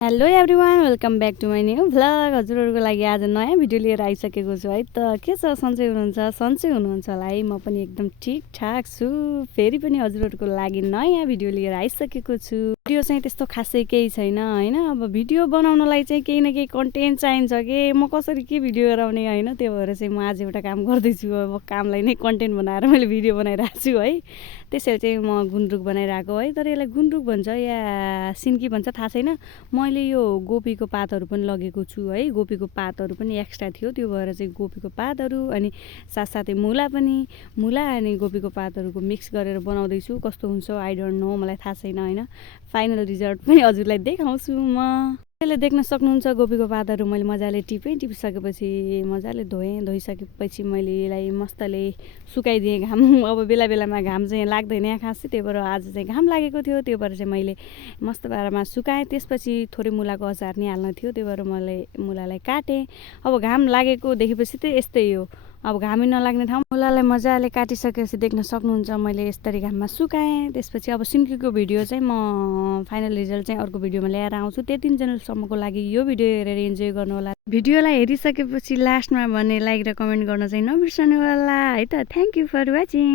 Hello everyone welcome back to my new vlog. हजुरहरूको लागि आज नयाँ भिडियो लिएर आइसकेको छु है। त के छ, सन्चै हुनुहुन्छ? सन्चै हुनुहुन्छ होला है। म पनि एकदम ठिकठाक छु। फेरि पनि हजुरहरूको लागि नयाँ भिडियो लिएर आइसकेको छु। भिडियो चाहिँ त्यस्तो खासै केही छैन होइन। अब भिडियो बनाउनलाई चाहिँ केही न केही कन्टेन्ट चाहिन्छ कि म कसरी के भिडियो गराउने होइन। त्यो भएर चाहिँ म आज एउटा काम गर्दैछु। अब कामलाई नै कन्टेन्ट बनाएर मैले भिडियो बनाइरहेको छु है। त्यसैले चाहिँ म गुन्द्रुक बनाइरहेको है। तर यसलाई गुन्द्रुक भन्छ या सिन्की भन्छ थाहा छैन। मैले यो गोपीको पातहरू पनि लगेको छु है। गोपीको पातहरू पनि एक्स्ट्रा थियो, त्यो भएर चाहिँ गोपीको पातहरू अनि साथसाथै मुला अनि गोपीको पातहरूको मिक्स गरेर बनाउँदैछु। कस्तो हुन्छ आई डोन्ट नो, मलाई थाहा छैन होइन। फाइनल रिजल्ट पनि हजुरलाई देखाउँछु म। त्यसले देख्न सक्नुहुन्छ गोपीको पातहरू मैले मजाले टिपिसकेपछि मजाले धोइसकेपछि मैले यसलाई मस्तले सुकाइदिएँ घाम। अब बेला बेलामा घाम चाहिँ लाग्दैन खासै, त्यही भएर आज चाहिँ घाम लागेको थियो, त्यो भएर चाहिँ मैले मस्त पारामा सुकाएँ। त्यसपछि थोरै मुलाको अचार नि हाल्न थियो, त्यो भएर मैले मुलालाई काटेँ। अब घाम लागेको देखेपछि चाहिँ यस्तै हो। अब घामै नलाग्ने ठाउँ मुलालाई मजाले काटिसकेपछि देख्न सक्नुहुन्छ मैले यसरी घाममा सुकाएँ। त्यसपछि अब सिन्कीको भिडियो चाहिँ म फाइनल रिजल्ट चाहिँ अर्को भिडियोमा ल्याएर आउँछु। त्यति जेनरलसम्मको लागि यो भिडियो हेरेर इन्जोय गर्नु होला। भिडियोलाई हेरिसकेपछि लास्टमा भने लाइक र कमेन्ट गर्न चाहिँ नबिर्सनु होला है त। Thank you for watching.